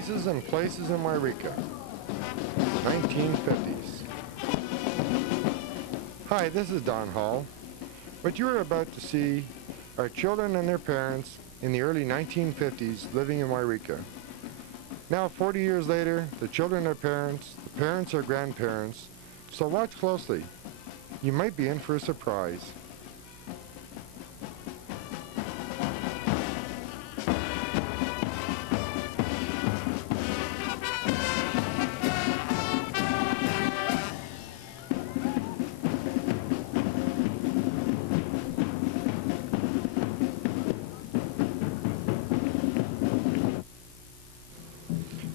Faces and Places in Yreka, 1950s. Hi, this is Don Hall. What you are about to see are children and their parents in the early 1950s living in Waurika. Now, 40 years later, the children are parents, the parents are grandparents, so watch closely. You might be in for a surprise.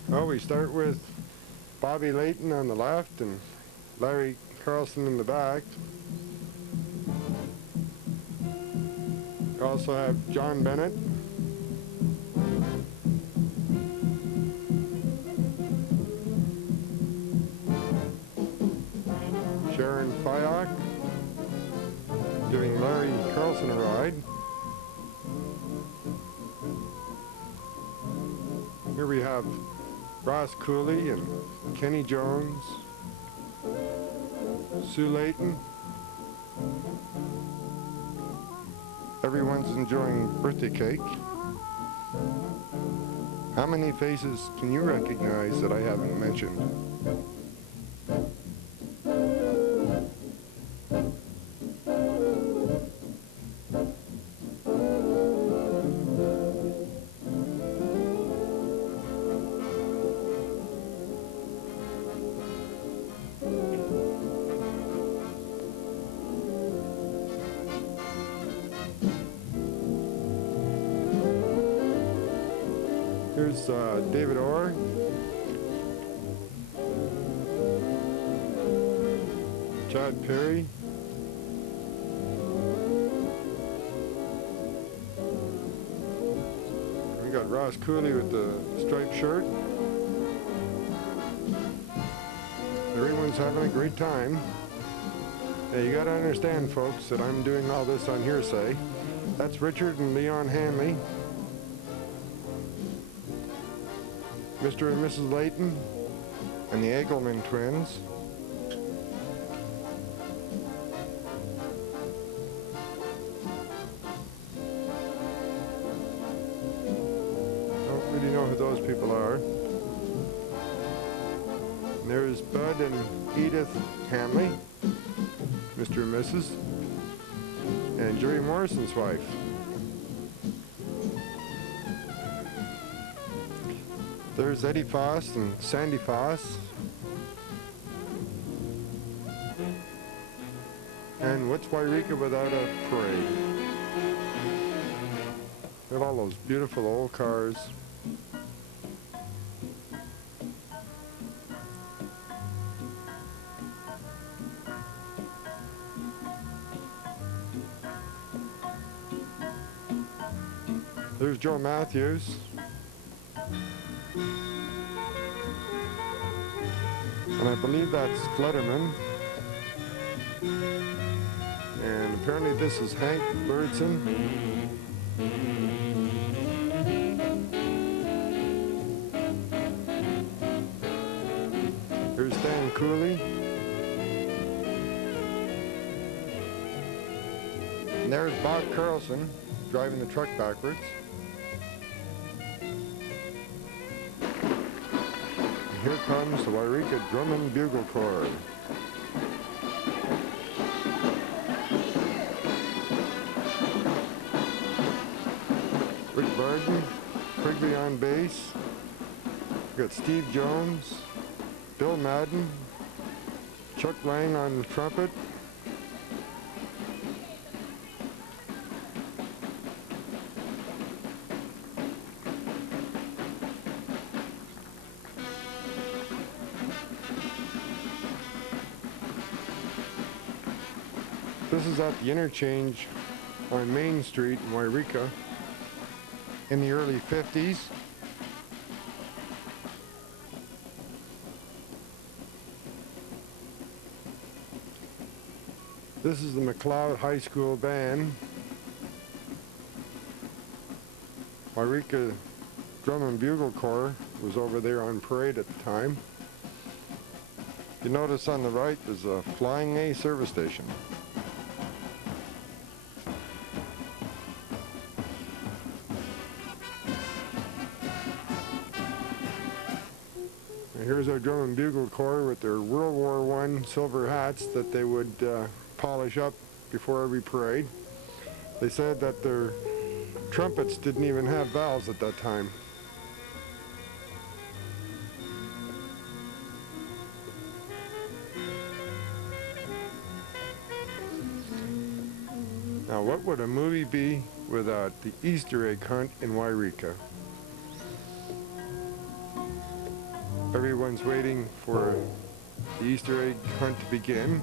Well, we start with Bobby Layton on the left and Larry Carlson in the back. We also have John Bennett, Sharon Fyock, giving Larry Carlson a ride. Here we have Ross Cooley and Kenny Jones, Sue Layton. Everyone's enjoying birthday cake. How many faces can you recognize that I haven't mentioned? Here's David Orr, Chad Perry, we got Ross Cooley with the striped shirt. Everyone's having a great time. Hey, you gotta understand, folks, that I'm doing all this on hearsay. That's Richard and Leon Hanley. Mr. and Mrs. Layton and the Egelman twins. Don't really know who those people are. And there's Bud and Edith Hanley, Mr. and Mrs., and Jerry Morrison's wife. There's Eddie Foss and Sandy Foss. And what's Waurika without a parade? We have all those beautiful old cars. There's Joe Matthews. And I believe that's Flutterman. And apparently this is Hank Birdson. Here's Stan Cooley. And there's Bob Carlson driving the truck backwards. Here comes the Waurika Drum and Bugle Corps. Rick Barden, Quigley on bass. We've got Steve Jones, Bill Madden, Chuck Lang on the trumpet. This is at the interchange on Main Street in Yreka in the early 50s. This is the McLeod High School Band. Waurika Drum and Bugle Corps. was over there on parade at the time. You notice on the right there's a Flying A service station. And here's our drum and bugle corps with their World War I silver hats that they would polish up before every parade. They said that their trumpets didn't even have valves at that time. Now, what would a movie be without the Easter egg hunt in Yreka? Everyone's waiting for the Easter egg hunt to begin.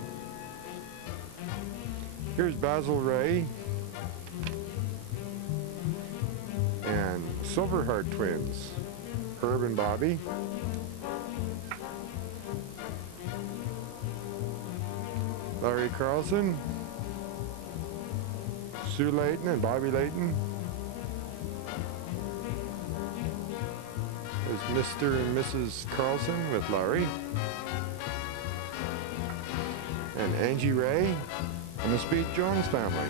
Here's Basil Ray and Silverheart twins, Herb and Bobby. Larry Carlson, Sue Layton and Bobby Layton. There's Mr. and Mrs. Carlson with Larry. And Angie Ray and the Speed Jones family.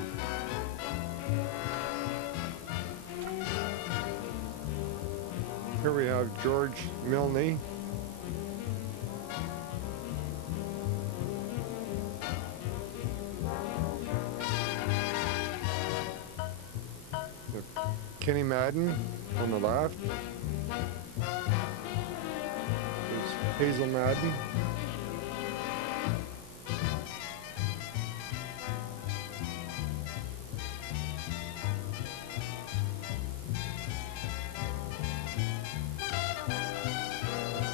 Here we have George Milne. Kenny Madden on the left. There's Hazel Madden.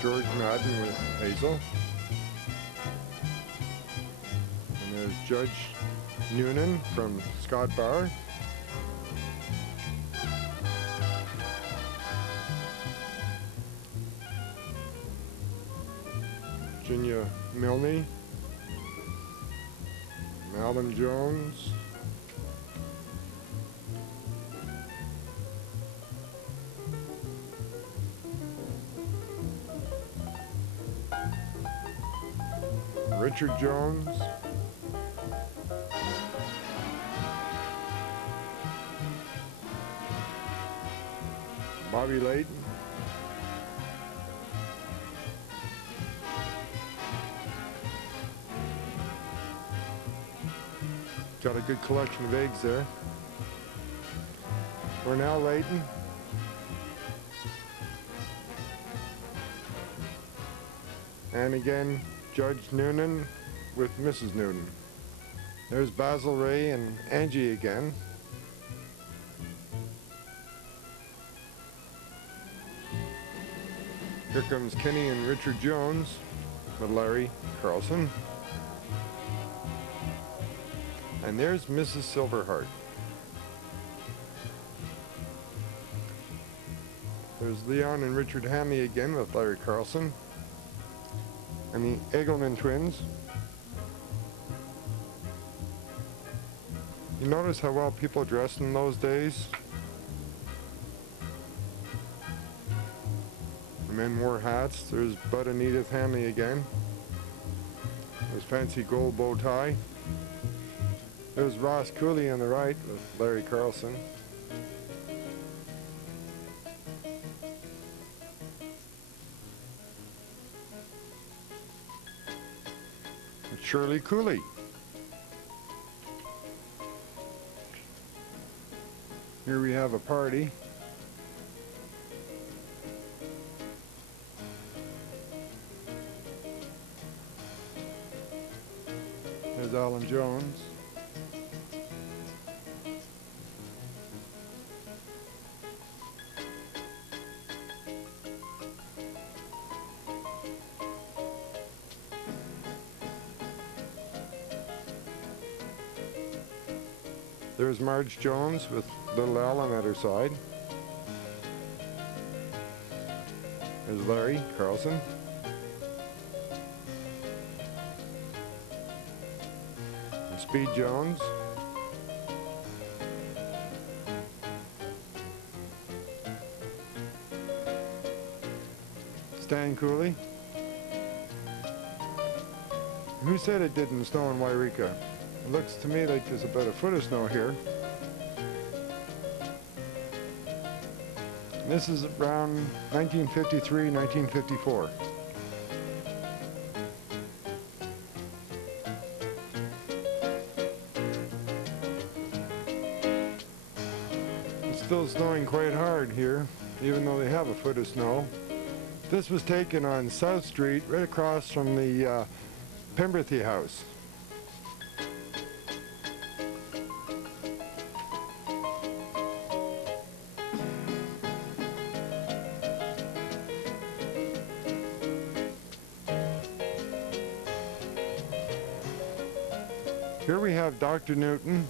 George Madden with Hazel. And there's Judge Noonan from Scott Bar. Virginia Milne, Malcolm Jones, Richard Jones, Bobby Layton, got a good collection of eggs there. Cornell Layton. And again, Judge Noonan with Mrs. Noonan. There's Basil Ray and Angie again. Here comes Kenny and Richard Jones with Larry Carlson. And there's Mrs. Silverheart. There's Leon and Richard Hanley again with Larry Carlson. And the Eagleman twins. You notice how well people dressed in those days? The men wore hats. There's Bud and Edith Hanley again. There's fancy gold bow tie. There's Ross Cooley on the right with Larry Carlson. And Shirley Cooley. Here we have a party. There's Alan Jones. There's Marge Jones with little Alan at her side. There's Larry Carlson. And Speed Jones. Stan Cooley. Who said it didn't snow in Waurika? It looks to me like there's about a foot of snow here. And this is around 1953, 1954. It's still snowing quite hard here, even though they have a foot of snow. This was taken on South Street, right across from the Pemberthy house. Here we have Dr. Newton,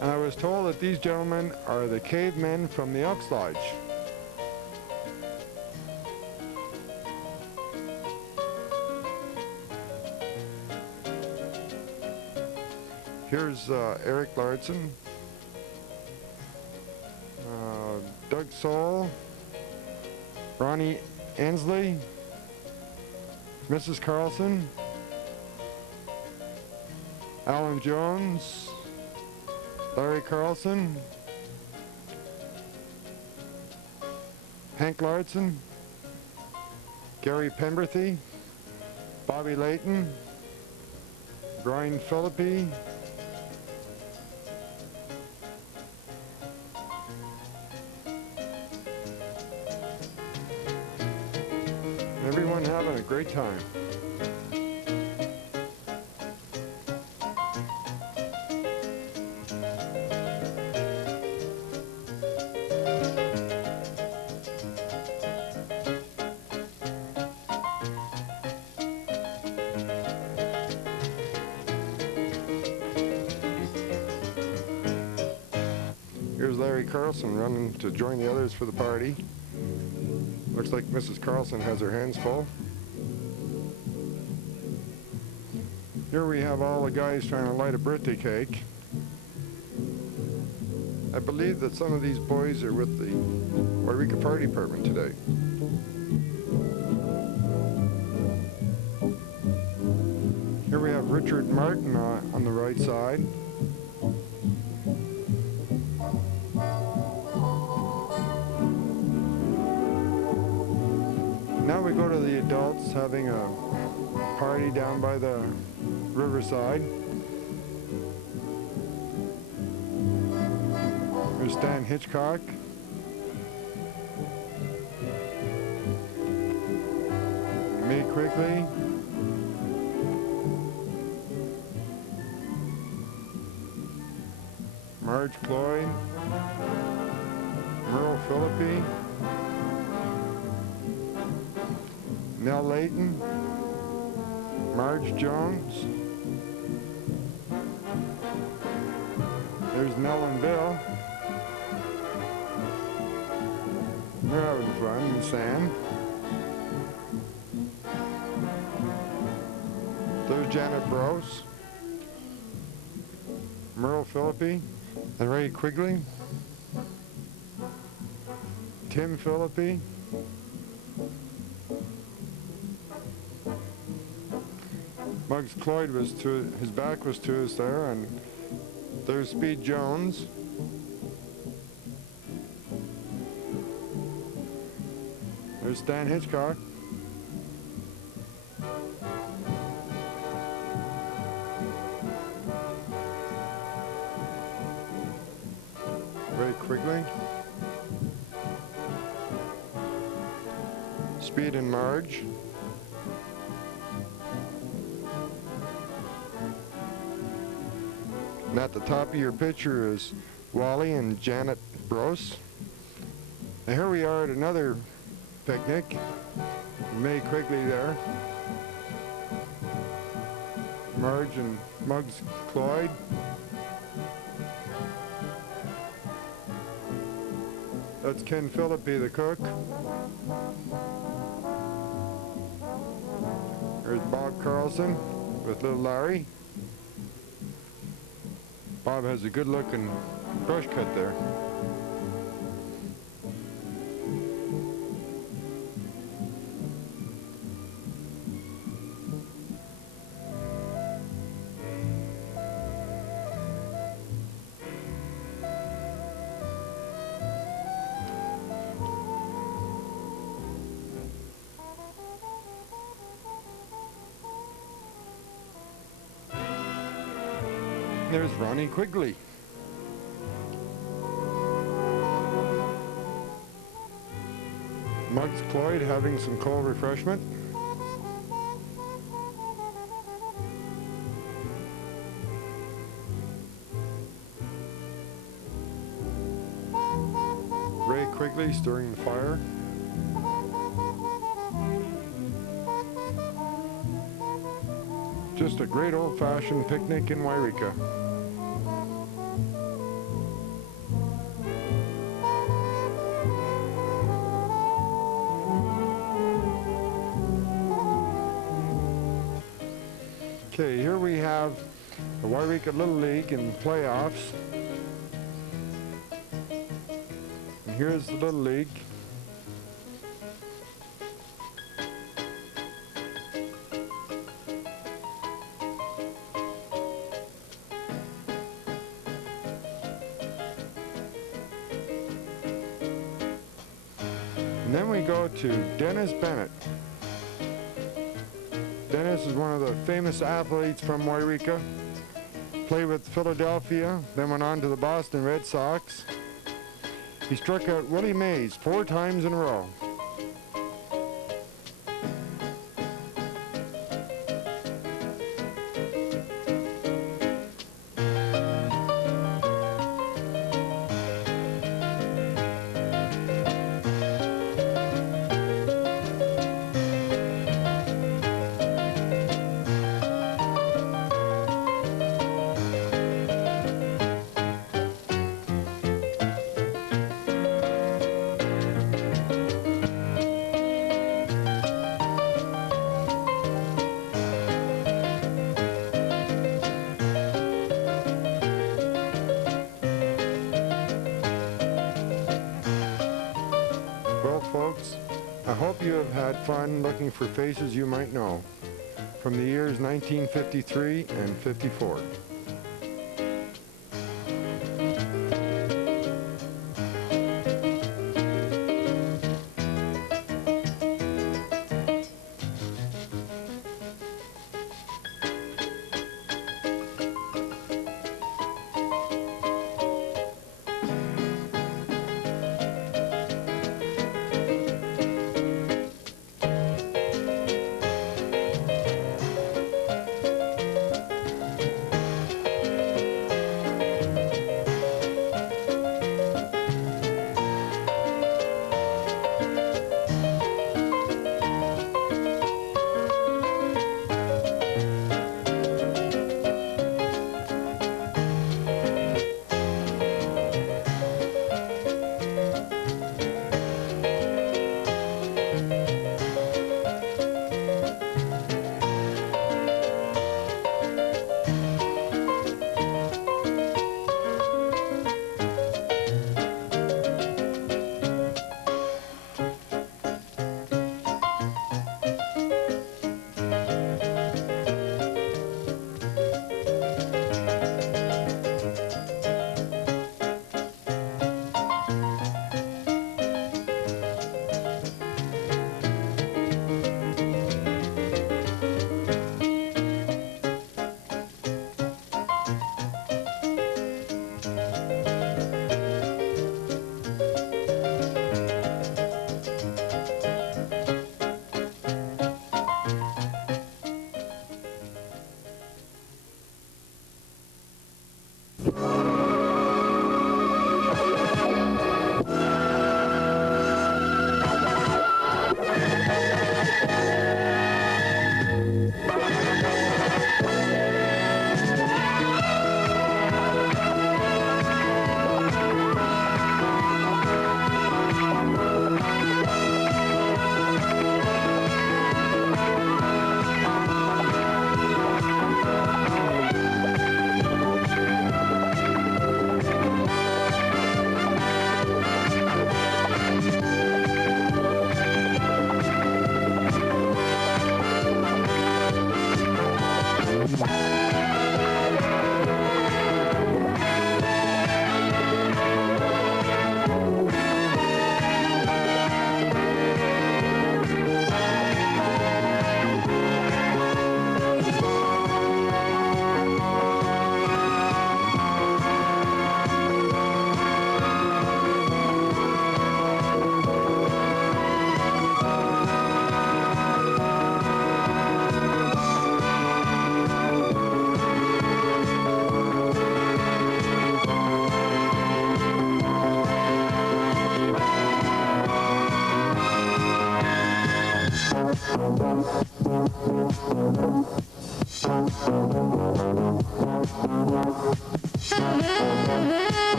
and I was told that these gentlemen are the cavemen from the Elks Lodge. Here's Eric Larson, Doug Soul, Ronnie Ansley, Mrs. Carlson, Alan Jones, Larry Carlson, Hank Larson, Gary Pemberthy, Bobby Layton, Brian Philippi, everyone having a great time. Here's Larry Carlson running to join the others for the party. Looks like Mrs. Carlson has her hands full. Here we have all the guys trying to light a birthday cake. I believe that some of these boys are with the Yreka Party Department today. Here we have Richard Martin on the right side. Now we go to the adults having a party down by the Riverside. There's Stan Hitchcock. May Quigley. Marge Cloyd. Merle Philippi. Nell Layton, Marge Jones, there's Nell and Bill, they're having fun, and Sam, there's Janet Brose, Merle Philippi, and Ray Quigley, Tim Philippi, Muggs Cloyd was to his back was to us there, and there's Speed Jones. There's Stan Hitchcock. Ray Quigley. Speed and Marge. And at the top of your picture is Wally and Janet Brose. And here we are at another picnic. May Quigley there. Marge and Muggs Cloyd. That's Ken Philippi, the cook. There's Bob Carlson with little Larry. Bob has a good-looking brush cut there. There's Ronnie Quigley. Muggs Cloyd having some cold refreshment. Ray Quigley stirring the fire. Just a great old-fashioned picnic in Yreka. Okay, here we have the Waurika Little League in playoffs. And here's the Little League. And then we go to Dennis Bennett. Dennis is one of the famous athletes from Waurika. Played with Philadelphia, then went on to the Boston Red Sox. He struck out Willie Mays 4 times in a row. Well, folks, I hope you have had fun looking for faces you might know from the years 1953 and 54.